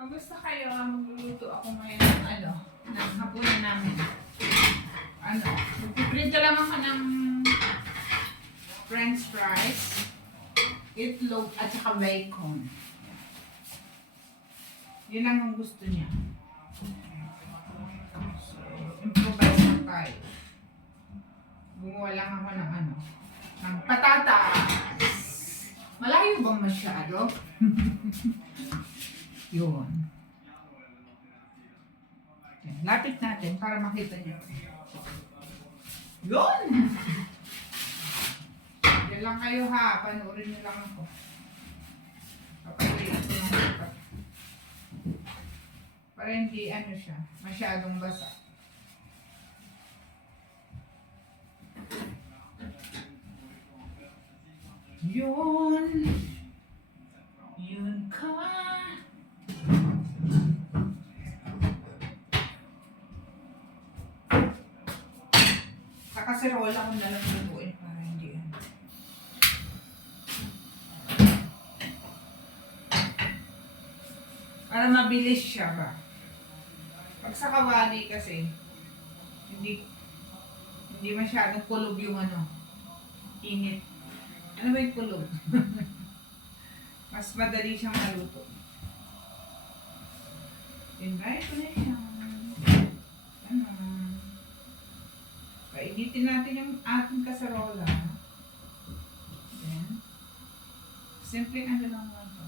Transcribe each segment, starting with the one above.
Kamusta kayo? Magluluto ako ngayon ng ng hapunan namin. Magpiprito lang ako ng french fries, itlog, at saka bacon. Yun lang ang gusto niya. So, improvise lang tayo. Gumawa lang ako ng ng patatas. Malayo bang masyado? Yun. Yan, lapit natin para makita niyo. Yun! Yan lang kayo ha. Panoorin niyo lang ako. Papagay ko ng dapat. Para hindi siya, masyadong basa. Yun. Yun ka. Sa kaserola ko na lang lutuin para hindi para mabilis siya ba. Pag sa kawali kasi, hindi masyadong kulob yung init. Ano ba yung kulob? Mas madali siyang maluto. Invite ko na siya. Painitin natin yung ating kasarola. Ayan. Simpleng lang ito.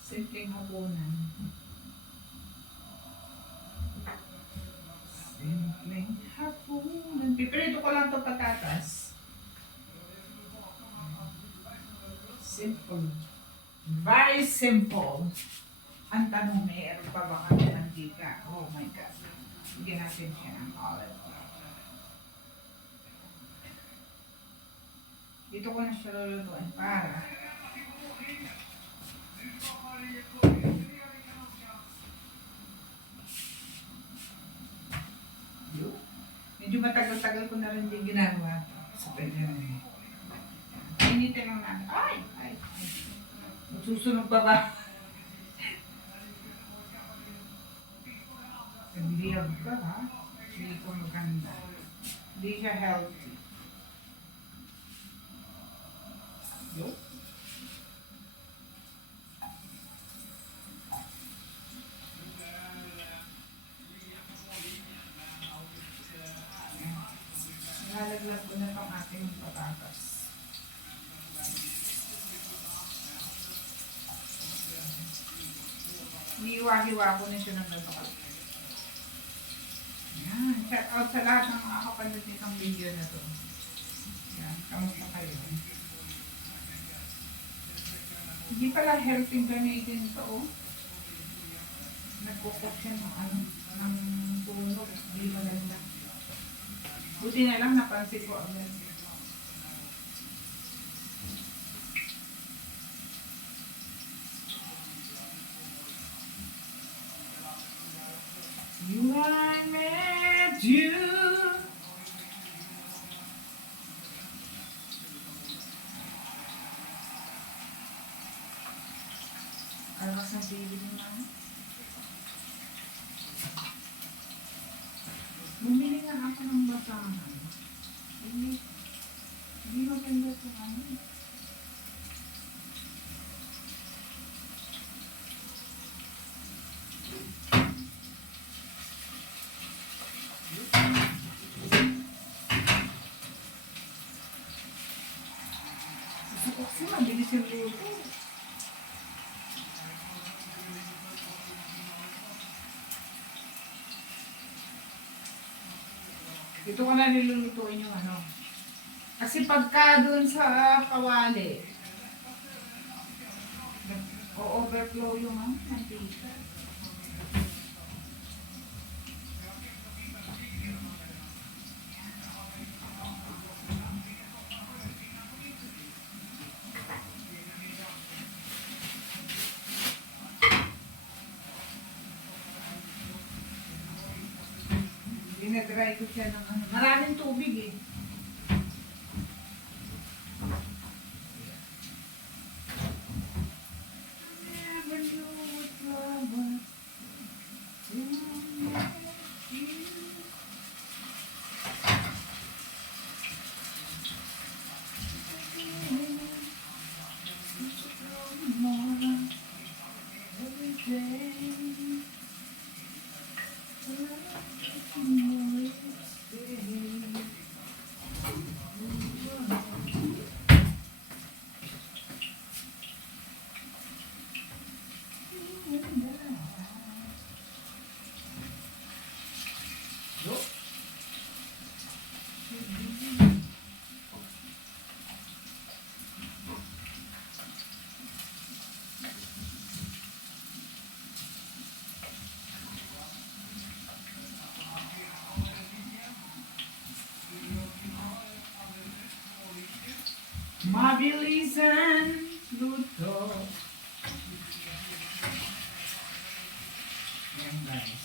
Simpleng hapunan. Simpleng hapunan. Pipirito ko lang ito patatas. Simple. Very simple. Ang tanong, mayroon pa ba kami mantika? Oh my God. Bigyan natin siya ng olive oil. Dito ko na siya lulutuin para medyo matagal-tagal ko na rin din ginagawa ito. So, pwede na rin. Initin lang natin. Ay! Susunod pa ba? Nag-liab ka ha? Hindi ko maganda. Hindi siya healthy. Yo. Nalaglag ko na itong ating patatas. Hiwa-hiwa ko na siya ng gano'n. Yan. Shout out sa lahat ng mga kapanood nitong video na to. Yan. Kamusta kayo? Hindi pala healthy gamitin ito, oh. Nagkukot siya ng tunog. Hindi maganda. Buti na lang napansin ko agad. You I met you. Ano sa baby mo na? Bumili nga ako ng batangan. Hindi maganda ito Kasi mabilis yung luto. Dito ko na nilulutuin yung Kasi pagka doon sa kawali, o-overflow yung mantika. Dinadry ko siya ng maraming tubig eh. Never knew what minsan luto. Yan guys.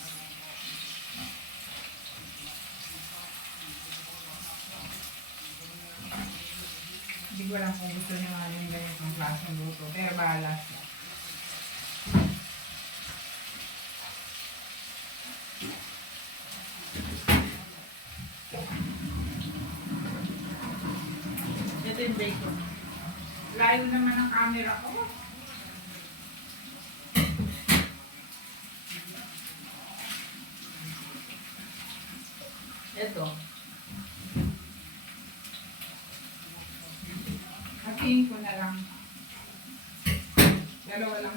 Hindi ko alam kung gusto niya nga yung ganitong klaseng luto. Pero bahala siya. Ito yung bacon. Layo naman ang camera ko. Ito. Hatiin ko na lang. Dalawa lang.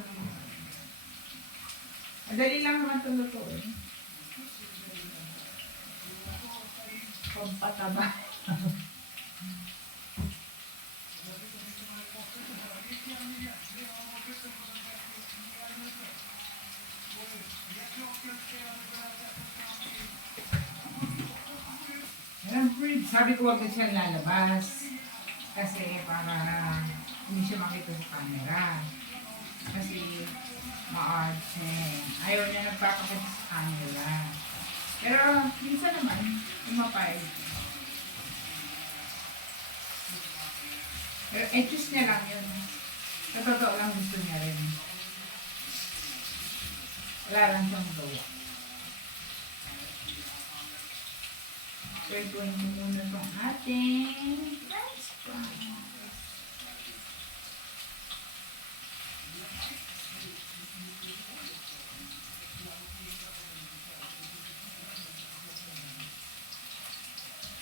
Madali lang naman ito lutuin. Pampataba. Sabi ko huwag na siya lalabas. Kasi para hindi siya makita sa camera. Kasi ma-art siya. Ayaw niya nagpapakita sa camera. Pero minsan naman, umapay. Pero etchus niya lang yun. Sa totoo lang gusto niya rin. Wala lang siyang gawa. Pwede ko muna itong ating rice fries.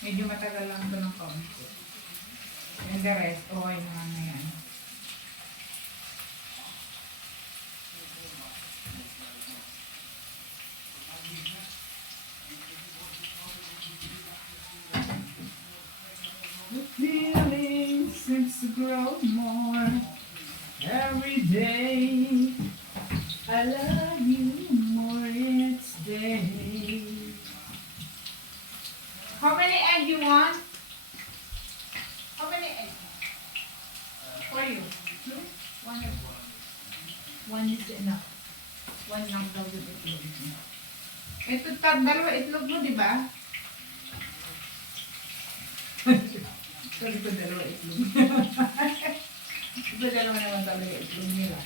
Medyo matagal lang ito ng kaunti. And the rest, okay naman na yan. The feeling seems to grow more every day. I love you more each day. How many eggs you want? How many eggs? For you? Two? One is enough. One lang daw yung itlog. Ito, dalawa itlog mo, di ba? Sorry ko, dalawa itlog. Ito, dalawa naman talaga itlog nila.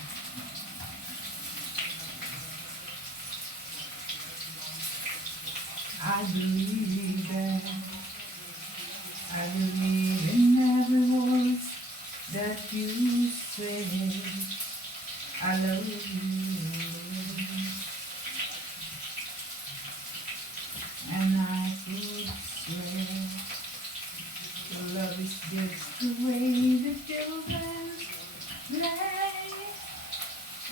I believe that I believe in every word that you say. I love you, and I could swear your love is just the way the children play,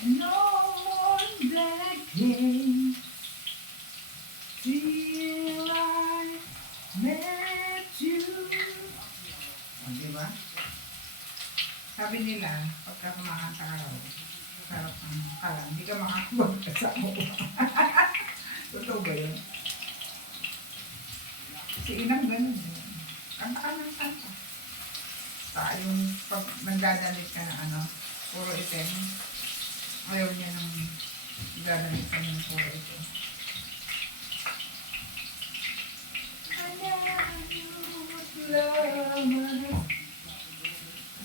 and no more than I can. Till I met you. O, diba? Sabi nila, pagka kumakanta ka raw, sarap ang kala, hindi ka makakabag ka sa mo. Totoo ba yun? Si Inang ganun. Kanta ka ng kanta. Saka yung pag nagdadalit ka na ano, puro item, ayaw niya nang nagdadalit ka ng puro item.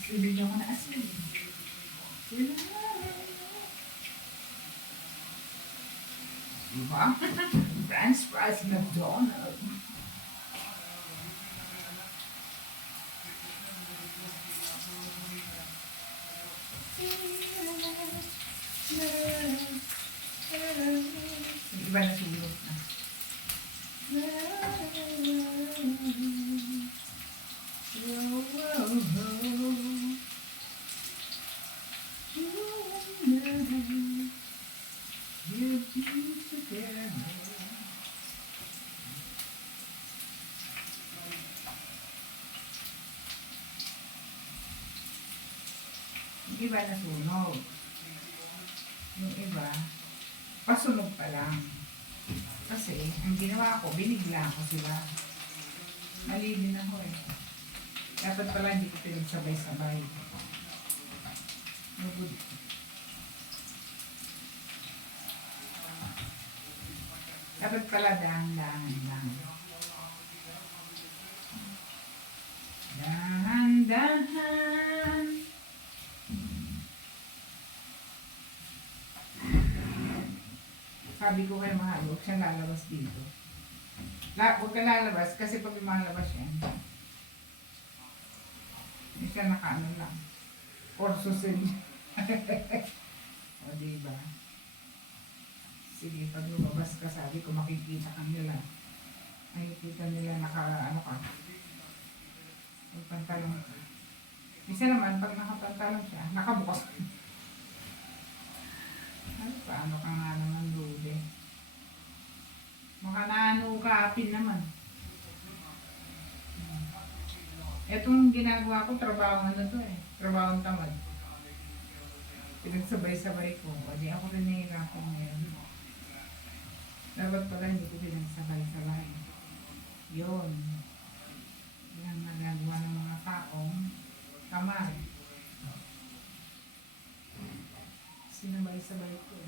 Asilin ako na asilin. Diba? French fries McDonald's. Iba na sulot na. Yung iba nasunog. Yung iba, pasunog pa lang. Kasi, ang ginawa ko, binigla ko sila. Mali din ako eh. Dapat pala hindi ko pinagsabay-sabay. Lugod. Dapat pala dahan-dahan lang. Dahan-dahan. Sabi ko kay Mahal, huwag siyang lalabas dito. Huwag ka lalabas kasi pag lumalabas yan, hindi siya nakaano lang. Orsosin. O diba? Sige, pag lumabas ka, sabi ko makikita ka nila. Makikita nila ano ka. Magpantalong ka. Isa naman, pag nakapantalong siya, nakabukas. Ay, paano ka nga naman, Rude? Maka naanukapin naman. Etong ginagawa ko, trabaho ano to eh. Trabaho tamad. Pinagsabay-sabay ko. O di ako rin nahihirapan ngayon. Dapat pala hindi ko pinagsabay-sabay. Yun. Yan ang nagagawa ng mga taong tamad. Sinabay-sabay ko.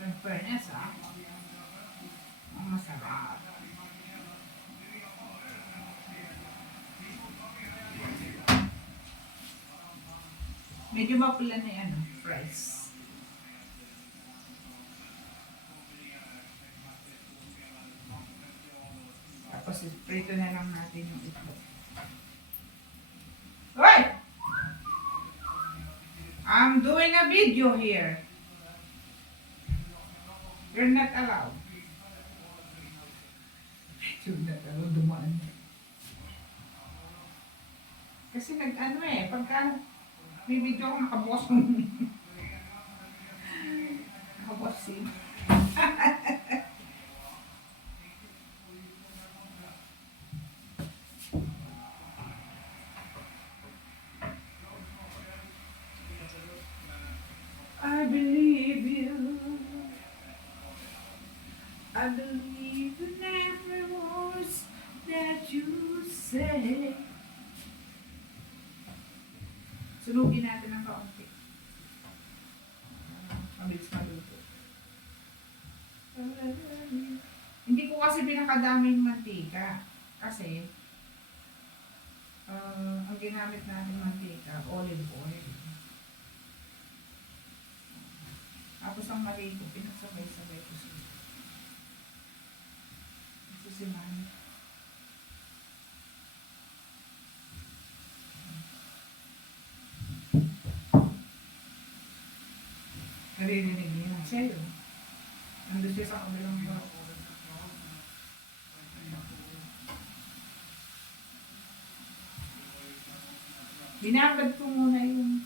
In fairness, ang masarap. Medyo mapula na yan, fries. Tapos prito na lang natin yung itlog. Hoy! I'm doing a video here. You're not allowed. You're not allowed dumaan. Kasi nag-ano eh, pagka may video ako nakabukas ng nakabukas eh. I believe you. I believe in every voice that you say. Sunugin natin ng kaunti. Mabilis maluto. Hindi ko kasi pinakadaming mantika. Kasi, ang ginamit natin mantika, olive oil. Tapos ang mali ko, pinagsabay-sabay ko siya. Susimahin. Naririnig niyo lang siya yun. Nandun siya sa kabilang bawat. Binabad ko muna yung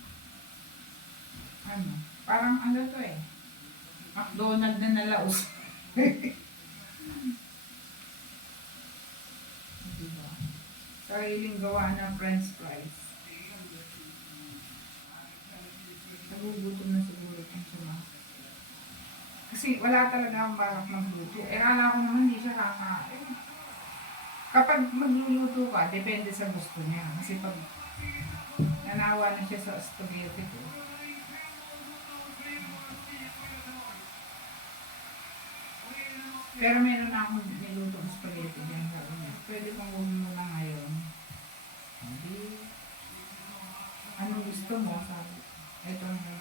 parang ano to eh. McDonald's na nalaos. Diba? Sariling gawa ng french fries. Nagugutom na siguro itong suma. Kasi wala talaga akong balak magluto. Eh, kala ko naman hindi siya kakain. Kapag magluluto ka, depende sa gusto niya. Kasi pag nanawa na siya sa spaghetti ko, pero meron na akong nilutong spaghetti dyan. Pwede kong gawin mo na ngayon. Hindi. Anong gusto mo? Sabi. Ito na.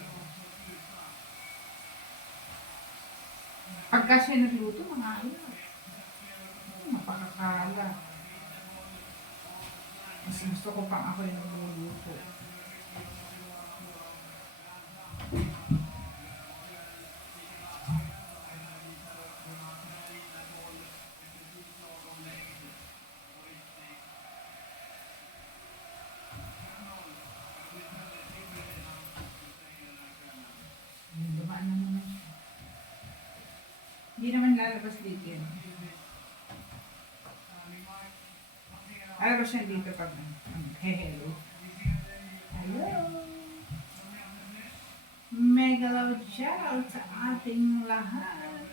Pagka siya nagluto, mga ayaw. Mapakakala. Mas gusto ko pang ako yung nagluluto. Dumaan na naman siya. Hindi naman lalabas dito yan. Lalabas siya dito pag hello. Hello. Mega loud shoutout sa ating lahat.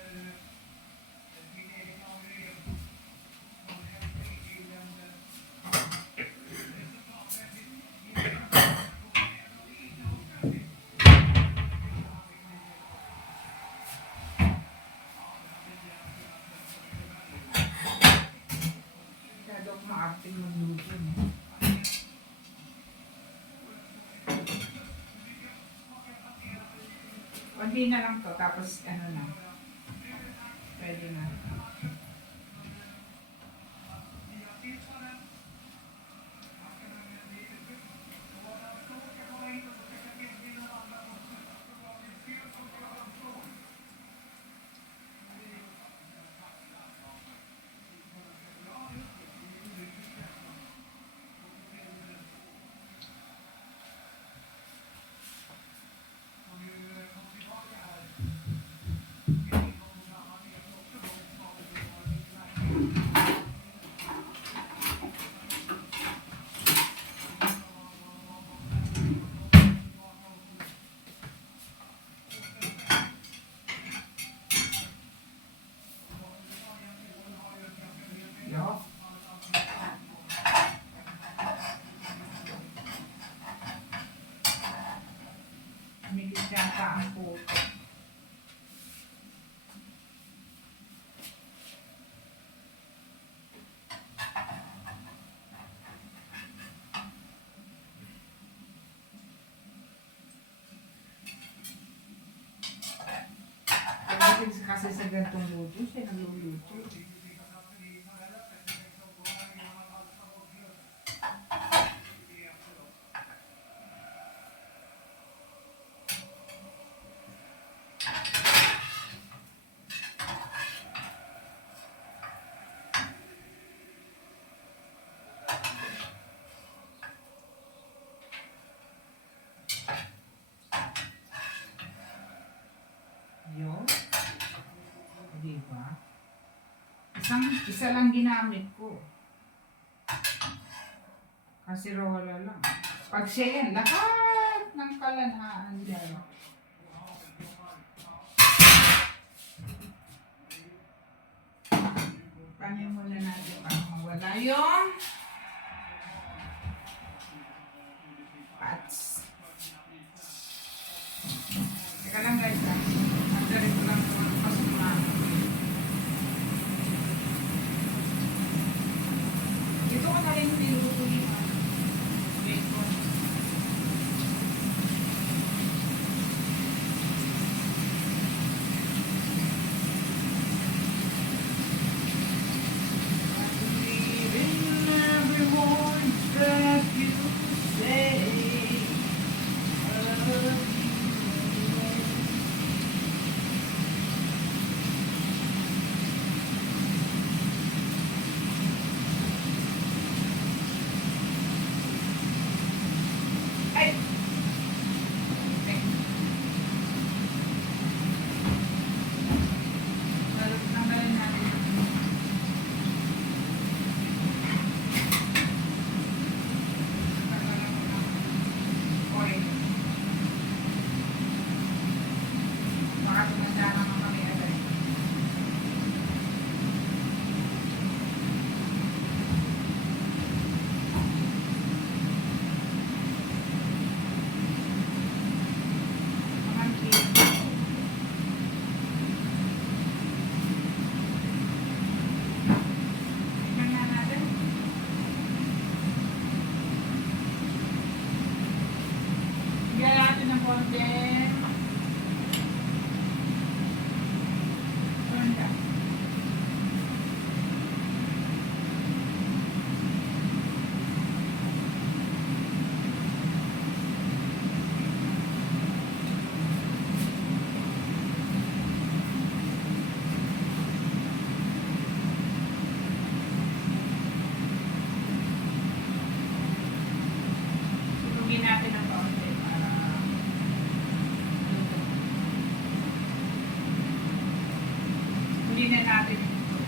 Masyado akong maarte magluto. No? Kunti na lang to, tapos ano na. Pwede na. Yo. Umigit yata ang puto. Kasi sa gantong luto, siya nagluluto. Yun. Diba? Isa lang ginamit ko. Kasi rola lang. Pag siya yan, lahat ng kalanhaan dyan. Panin muna natin para mawala yung pats. Teka lang guys ha. Nagdarin ko lang ito pasuma. Dito ko na rin niluto yung bacon. Sugugin natin ang kaunti para huli na natin ito.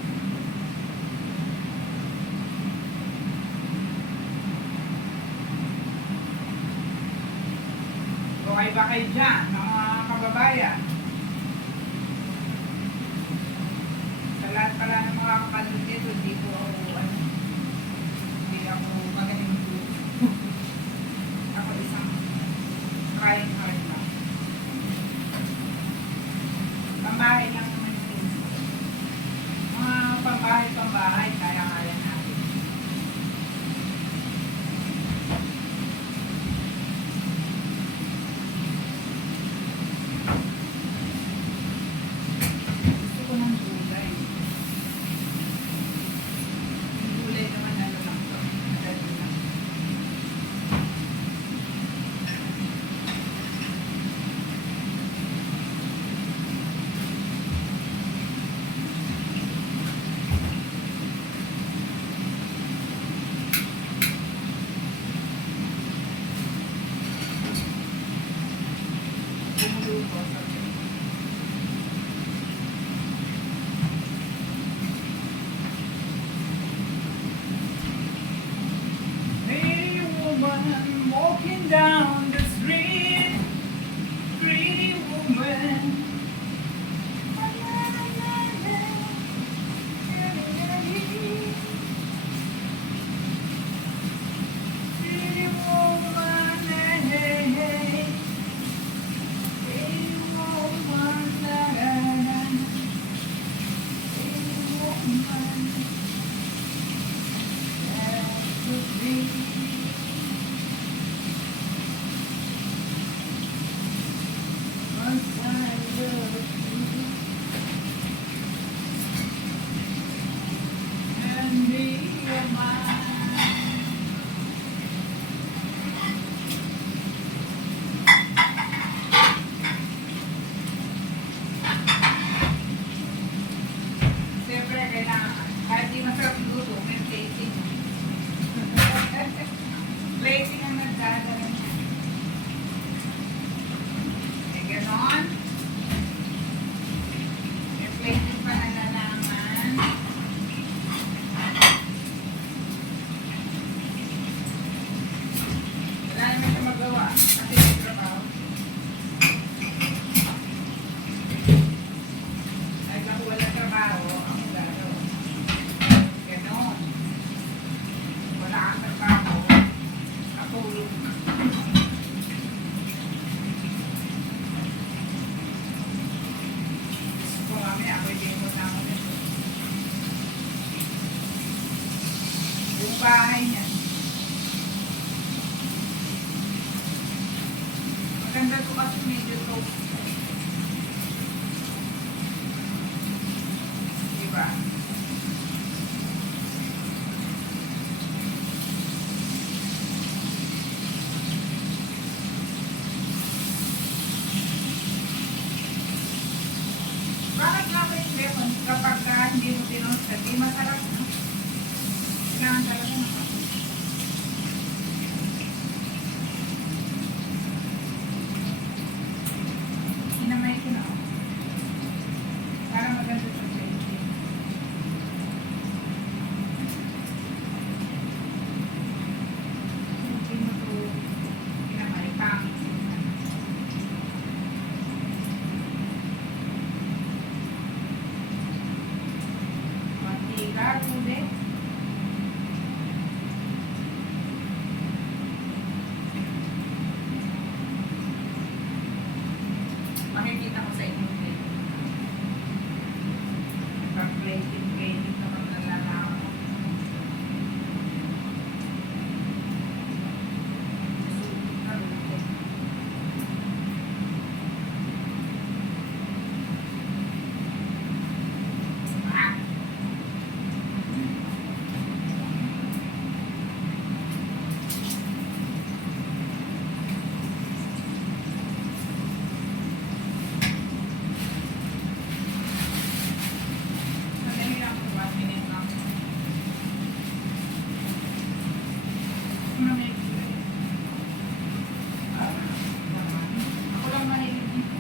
Okay ba kayo dyan, mga kababayan? Sa lahat pala ng mga kapatid dito, hindi ako magaling dito. Ako isang trying hard lang. Pambahay lang naman ito. Mga pambahay, kaya-kaya natin. luto sa Pretty woman walking down the street. Pretty woman. Pretty woman, hey, hey, hey. Pretty woman, la, la, la. Pretty woman, that could be. Once I loved you, and me and mine. Siyempre, kailangan, kahit di masarap luto, may plating. Plating ang nagdadala niya. Eh, ganon. May plating pa na lalaman. Wala naman siya magawa kasi may trabaho. Ay, kung wala trabaho, ako gano'n. Ganon. Wala kang trabaho, katulog. Kung kami, ako'y bingot na ako nito. Yung bahay niya. Maganda to kasi medyo toast. Diba? Bakit nga ba yung lemon kapag hindi mo tinost, hindi masarap, no? Kailangan talaga makapos. Hinamay ko na, oh. Para maganda sa plating. Hindi mo to hinamay, pangit. Mantika, tubig. Makikita ko sa inyong plate. Pag-plating kapag nalalaman ko. Sulit na luto. Ah! Madali lang po, 1 minute lang. Ano may gulay? Ako lang mahilig dito.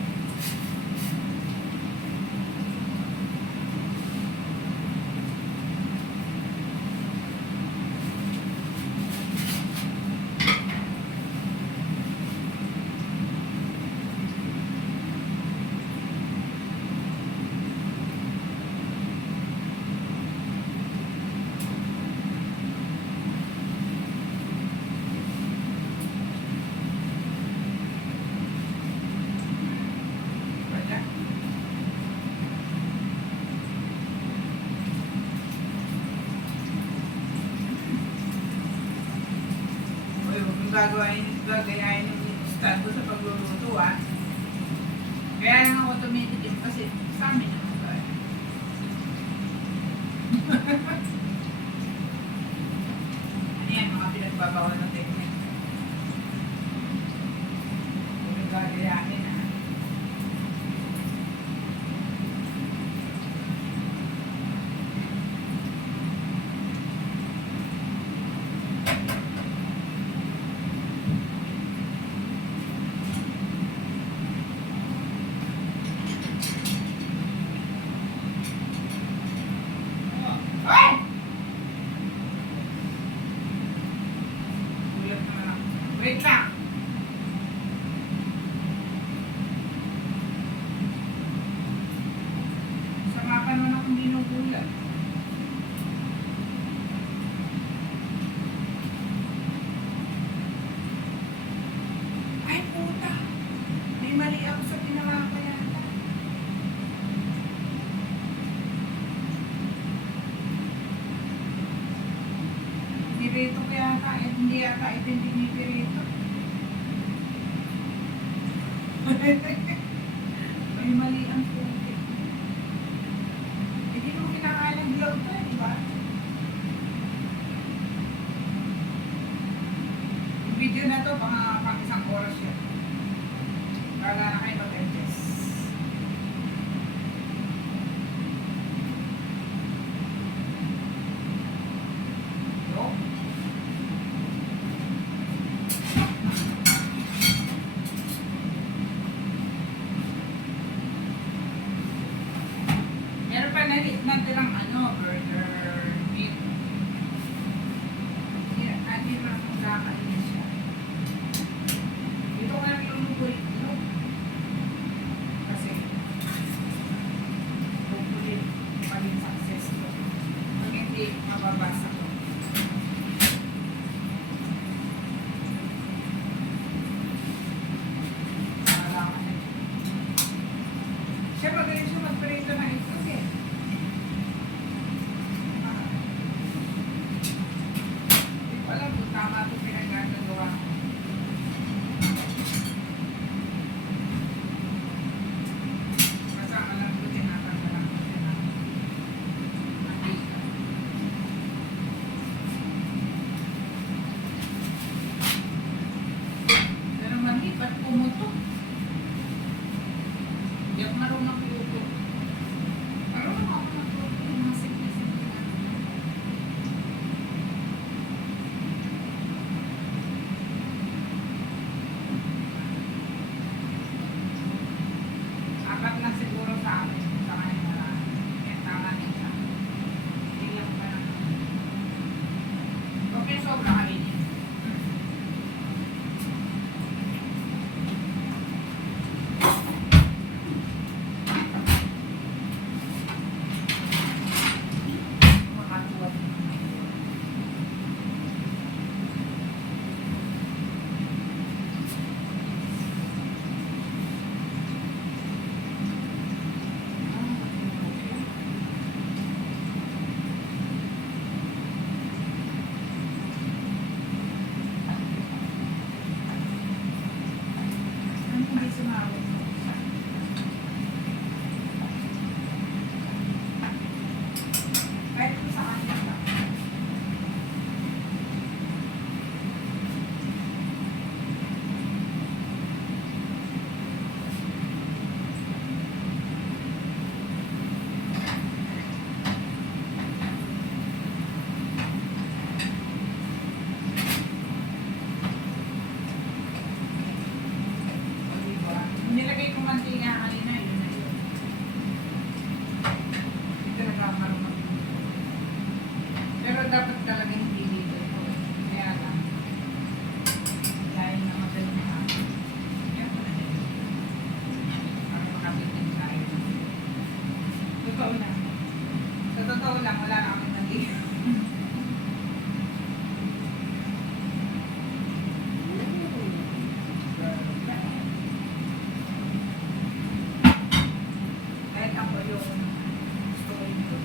Wala. Uy, huwag mong gagayain yung estado sa pagluluto, ah. Kaya nga ako tumitikim kasi sa amin ako ba. Ano yan, mga pinagbabawal ng technique. Huwag mong gagayain, ah. Wait lang. Sa mapa naman akong ginugulat. Ay, puta. May mali ako sa ginawa ko yata. Pirito ko yata. Hindi yata ito hindi ni Pirito. May mali ang puti. Hindi mo kinakain ng globe to, di ba? Yung video na to, pang isang oras yun. Kala na kayo mag-adjust. Yo. Meron pa natirang burger, meat. Hindi na akong kakainin siya. Dito ko na lulubuin ito. Kasi, hopefully, maging success to. Pag hindi, mababasa ko. Wala ka na. Siya magaling siya magprito na ito eh. Hindi ko alam kung tama ito pinagagawa ko. Kasama lang ito, tinatanggalan ko siya ng mantika. Pero malipat pumutok. Hindi ako marunong luto. Marunong ako magluto yung mga simple-simple lang. Apat lang siguro sa amin. Sa kanya marami. Kaya tama din siya. Hindi lang pa lang. Okay, sobra kami niya. Makatuwad. Ano hindi sumawag mo? Kahit kung sa kanya ba? Diba? Nilagay ko mantika kanina, yun na yun. Hindi talaga ako marunong. Pero dapat talaga hindi dito ito. Kaya lang. Dahil na magaling na ako. Kaya ko na din. Para makabitin tayo. Totoo lang. Sa totoo lang, wala na akong mantika. Kahit ako yung gusto ko ito.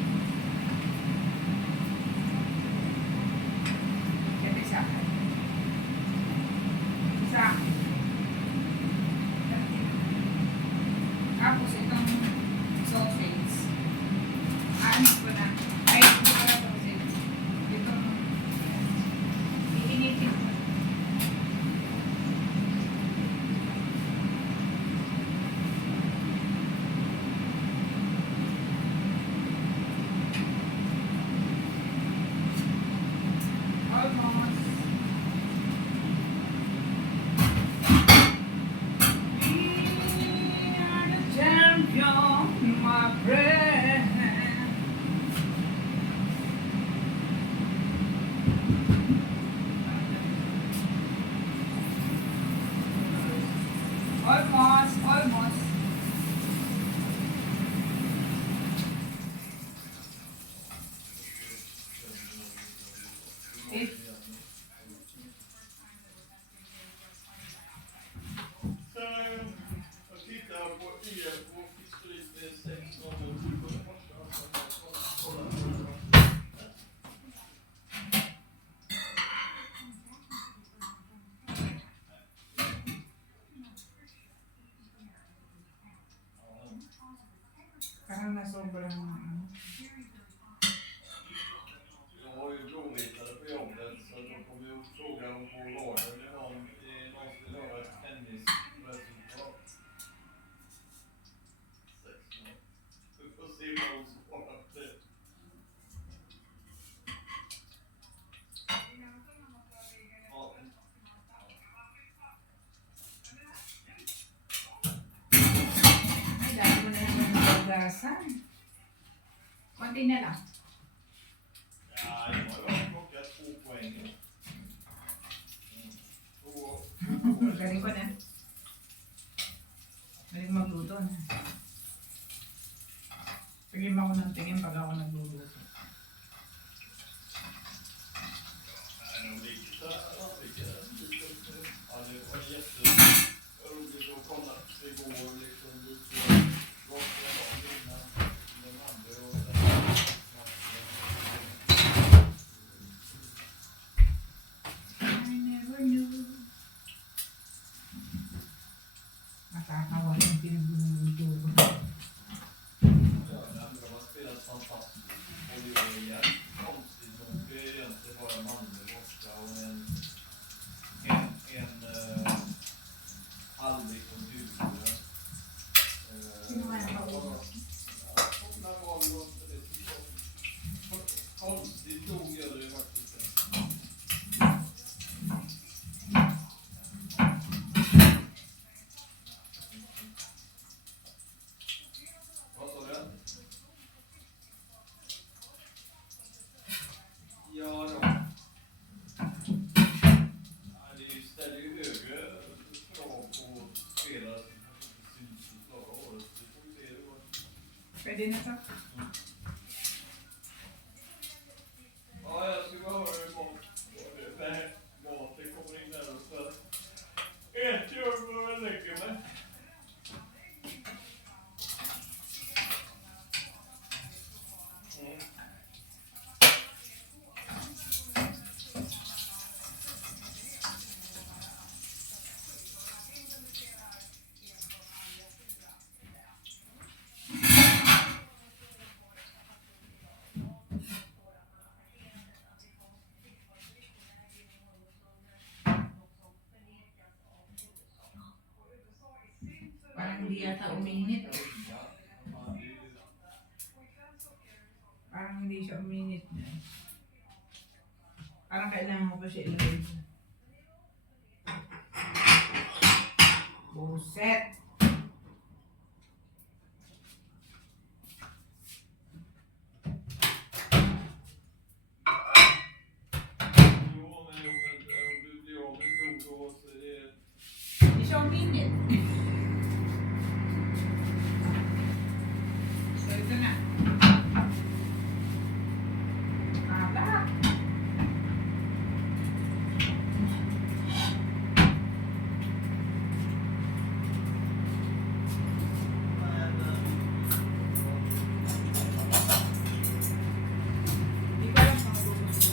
Eh, Jag tittar på er på Fiskeriet, det är 6:07 på det första. parang nasobrang ano. Jag har ju provvittare på jobbet så att de kommer ju fråga dem på radion när någon vill höra ett tennisresultat. 6:00. Vi får se vad de svarar på det. Ja. Ay, dahil mo na naman nagagasan. Konti na lang. Ja, jag har plockat 2 poäng. Galing ko na. Galing magluto na. Tingin ako ng tingin pag ako nagluluto. Ja, det var jätteroligt att kolla igår liksom lite gott innan de hade och I never knew. Matatawa yung pinagluluto ko. de har spelat fantastiskt. Och det är konstigt nog. Det är egentligen bara Malmö borta och en halvlek som Djurgården. Sino nga nakaulo? Konstigt nog gör det faktiskt det. Vad sa du? Ja då. Det ställer ju högre krav på spelare som kanske inte syns förra året. Det får vi se hur det går. Pwede na to? Ja, jag ska bara höra hur maten kommer in där och så äter jag och lägger mig. Parang hindi yata uminit. Parang hindi siya uminit na. Parang kailangan ko pa siya ilagay. Buset! Jo, men om du blir av med blod då så är det... Hindi siya uminit. So ito na. Aba! Hindi ko alam kung gusto.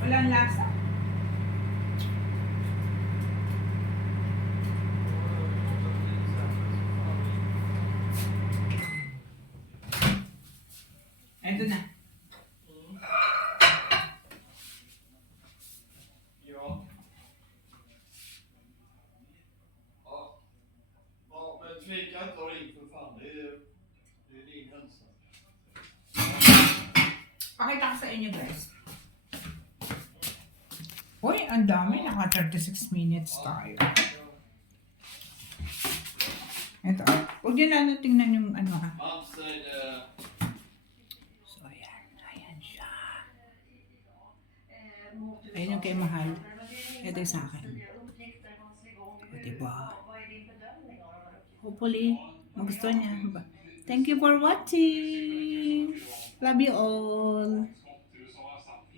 Walang lasa. Ito na. Ja. Ja. Ja, men tveka inte och ring för fan. Det är din hälsa. Pakita ko sa inyo guys. Uy, ang dami. Naka 36 minutes tayo. Ito. Huwag nyo na tingnan yung ano ha. Man säger... So, ayan. Ayan siya. Ayan yung kay Mahal. Ito yung sa akin. O, diba? hopefully, magustuhan niya. Thank you for watching. Love you all.